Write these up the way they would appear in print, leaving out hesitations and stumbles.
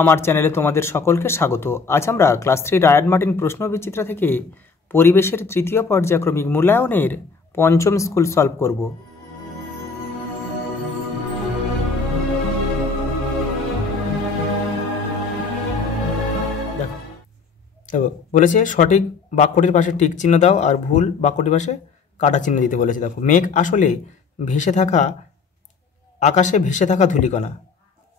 আমার চ্যানেলে তোমাদের সকলকে স্বাগত। আজ আমরা ক্লাস 3 রায়ান মার্টিন প্রশ্ন বিচিত্রা থেকে পরিবেশের তৃতীয় পর্যায়ক্রমিক মূল্যায়নের পঞ্চম স্কুল সলভ করব। দেখো বলেছে সঠিক বাক্যটির পাশে টিক চিহ্ন দাও আর ভুল বাক্যটির পাশে কাটা চিহ্ন দিতে বলেছে। দেখো মেঘ আসলে আকাশে ভেসে থাকা ধূলিকণা।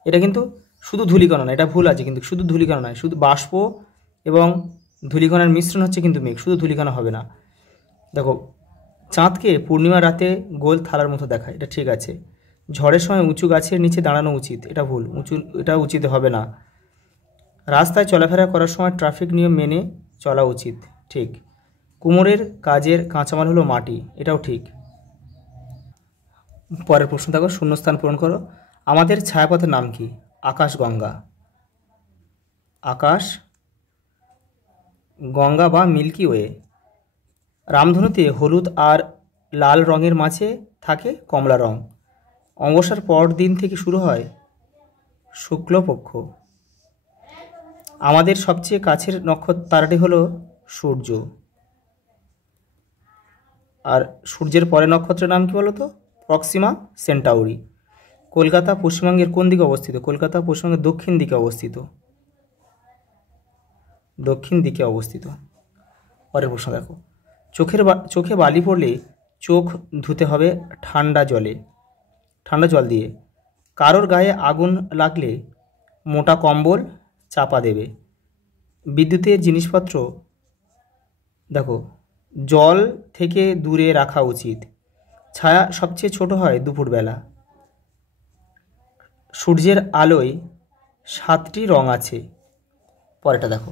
এটা কিন্তু শুধু ধূলিকণা না, এটা ভুল আছে, কিন্তু শুধু ধূলিকণা নয়, শুধু বাষ্প এবং ধূলিকণার মিশ্রণ হচ্ছে কিন্তু মেঘ, শুধু ধূলিকণা হবে না। দেখো চাঁদকে পূর্ণিমা রাতে গোল থালার মতো দেখায়, এটা ঠিক আছে। ঝড়ের সময় উঁচু গাছের নিচে দাঁড়ানো উচিত, এটা ভুল, এটা উচিত হবে না। রাস্তায় চলাফেরা করার সময় ট্রাফিক নিয়ম মেনে চলা উচিত, ঠিক। কুমোরের কাজের কাঁচামাল হলো মাটি, এটাও ঠিক। পরের প্রশ্ন দেখো, শূন্যস্থান পূরণ করো। আমাদের ছায়াপথের নাম কি? আকাশগঙ্গা। আকাশ গঙ্গা বা মিল্কি ওয়ে। রামধনুতে হলুদ আর লাল রঙের মাঝে থাকে কমলা রং। অমাবস্যার পর দিন থেকে শুরু হয় শুক্লপক্ষ। আমাদের সবচেয়ে কাছের নক্ষত্র তারাটি হলো সূর্য। আর সূর্যের পরে নক্ষত্রের নাম কি বলো তো? Proxima Centauri. কলকাতা পশ্চিমবঙ্গের কোন দিকে অবস্থিত? কলকাতা পশ্চিমবঙ্গের দক্ষিণ দিকে অবস্থিত। দক্ষিণ দিকে অবস্থিত। পরের প্রশ্ন দেখো, চোখে বালি পড়লে চোখ ধুতে হবে ঠান্ডা জল দিয়ে। কারোর গায়ে আগুন লাগলে মোটা কম্বল চাপা দেবে। বিদ্যুতের জিনিসপত্র দেখো জল থেকে দূরে রাখা উচিত। ছায়া সবচেয়ে ছোট হয় দুপুরবেলা। সূর্যের আলোয় 7টি রং আছে। পরেরটা দেখো,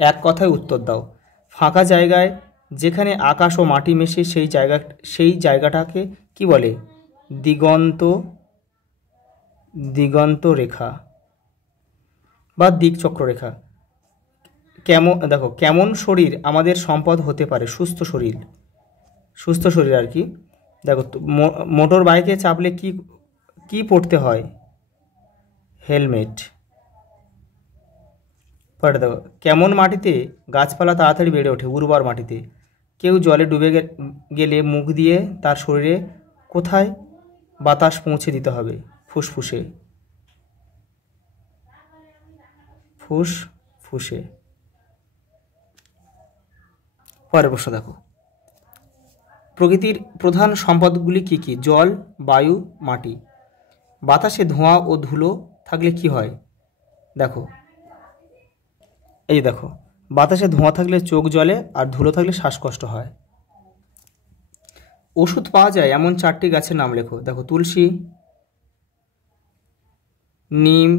এক কথায় উত্তর দাও। ফাঁকা জায়গায় যেখানে আকাশ ও মাটি মেশে সেই জায়গাটাকে কি বলে? দিগন্ত রেখা বা দিকচক্ররেখা। কেমন শরীর আমাদের সম্পদ হতে পারে? সুস্থ শরীর আর কি। দেখো মোটর বাইকে চাপলে কি পড়তে হয়? হেলমেট। পরে দেখো, কেমন মাটিতে গাছপালা তাড়াতাড়ি বেড়ে ওঠে? উর্বর মাটিতে। কেউ জলে ডুবে গেলে মুখ দিয়ে তার শরীরে কোথায় বাতাস পৌঁছে দিতে হবে? ফুসফুসে। পরের প্রশ্ন দেখো, প্রকৃতির প্রধান সম্পদগুলি কি কি? জল, বায়ু, মাটি। বাতাসে ধোঁয়া ও ধুলো থাকলে কি হয়? দেখো বাতাসে ধোঁয়া থাকলে চোখ জ্বলে আর ধুলো থাকলে শ্বাসকষ্ট হয়। ওষুধ পাওয়া যায় এমন 4টি গাছের নাম লেখো। দেখো তুলসী, নিম,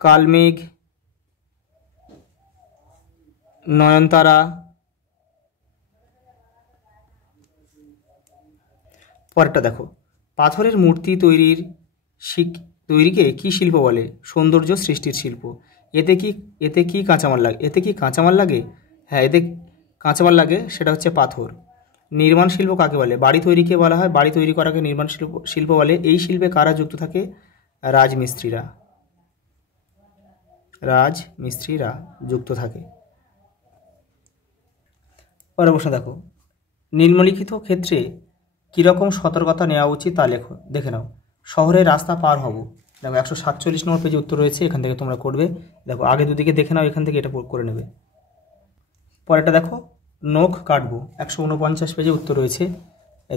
কালমেঘ, নয়নতারা। পরেরটা দেখো, পাথরের মূর্তি তৈরিকে কি শিল্প বলে? সৌন্দর্য সৃষ্টির শিল্প। এতে কি কাঁচামাল লাগে? হ্যাঁ, এতে কাঁচামাল লাগে, সেটা হচ্ছে পাথর। নির্মাণ শিল্প কাকে বলে? বাড়ি তৈরিকে বলা হয়, বাড়ি তৈরি করাকে নির্মাণ শিল্প বলে। এই শিল্পে কারা যুক্ত থাকে? রাজমিস্ত্রিরা যুক্ত থাকে। পরের প্রশ্ন দেখো, নিম্নলিখিত ক্ষেত্রে কীরকম সতর্কতা নেওয়া উচিত তা দেখে নাও। শহরে রাস্তা পার হব। দেখো 147 নম্বর পেজে উত্তর রয়েছে, এখান থেকে তোমরা করবে। দেখো আগে দুদিকে দেখে নাও, এখান থেকে এটা করে নেবে। পরেরটা দেখো, নখ কাটবো। 149 পেজে উত্তর রয়েছে।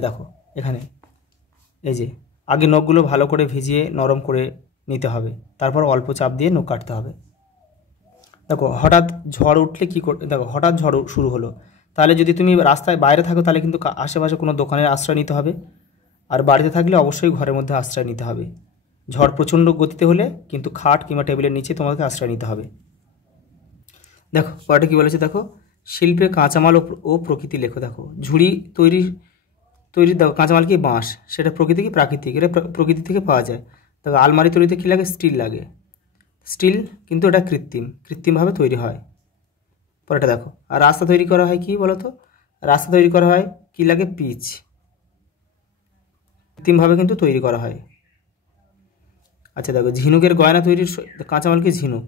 দেখো এখানে এই যে আগে নখগুলো ভালো করে ভিজিয়ে নরম করে নিতে হবে, তারপর অল্প চাপ দিয়ে নখ কাটতে হবে। দেখো হঠাৎ ঝড় উঠলে হঠাৎ ঝড় শুরু হলো, তাহলে যদি তুমি রাস্তায় বাইরে থাকো তাহলে কিন্তু আশেপাশে কোনো দোকানের আশ্রয় নিতে হবে, আর বাড়িতে থাকলে অবশ্যই ঘরের মধ্যে আশ্রয় নিতে হবে। ঝড় প্রচণ্ড গতিতে হলে কিন্তু খাট কিংবা টেবিলের নিচে তোমাকে আশ্রয় নিতে হবে। দেখো পরেরটা কী বলেছে, দেখো শিল্পে কাঁচামাল ও প্রকৃতি লেখো। দেখো ঝুড়ি তৈরি দেখো কাঁচামাল কি? বাঁশ। সেটা প্রকৃতি কি প্রাকৃতিক? এটা প্রকৃতি থেকে পাওয়া যায়। দেখো আলমারি তৈরিতে কী লাগে? স্টিল লাগে। স্টিল কিন্তু এটা কৃত্রিমভাবে তৈরি হয়। পরেরটা দেখো, আর রাস্তা তৈরি করা হয় কি বলো তো? রাস্তা তৈরি করা হয় কি লাগে? পিচ। কৃত্রিমভাবে কিন্তু তৈরি করা হয়। আচ্ছা দেখো, ঝিনুকের গয়না তৈরির কাঁচামাল কি? ঝিনুক।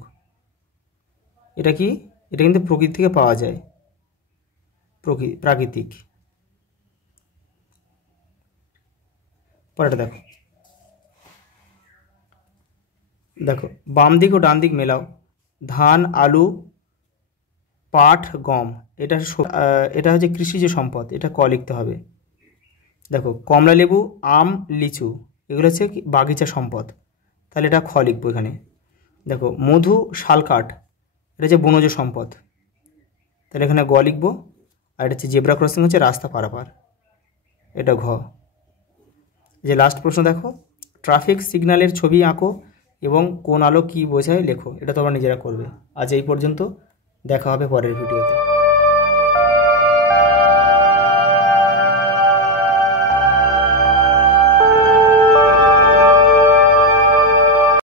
এটা কি? এটা কিন্তু প্রকৃতি থেকে পাওয়া যায়, প্রাকৃতিক। পরেরটা দেখো, দেখো বাম দিক ও ডান দিক মেলাও। ধান, আলু, পাট, গম, এটা এটা হচ্ছে কৃষিজ সম্পদ, এটা ক লিখতে হবে। দেখো কমলা লেবু, আম, লিচু, এগুলো হচ্ছে বাগিচা সম্পদ, তাহলে এটা খ লিখবো এখানে। দেখো মধু, শালকাঠ, এটা হচ্ছে বনজ সম্পদ, তাহলে এখানে গ লিখবো। আর এটা হচ্ছে জেব্রা ক্রসিং, হচ্ছে রাস্তা পারাপার, এটা ঘ। যে লাস্ট প্রশ্ন দেখো, ট্রাফিক সিগন্যালের ছবি আঁকো এবং কোন আলো কী বোঝায় লেখো। এটা তোমরা নিজেরা করবে। আজ এই পর্যন্ত, দেখা হবে পরের ভিডিওতে।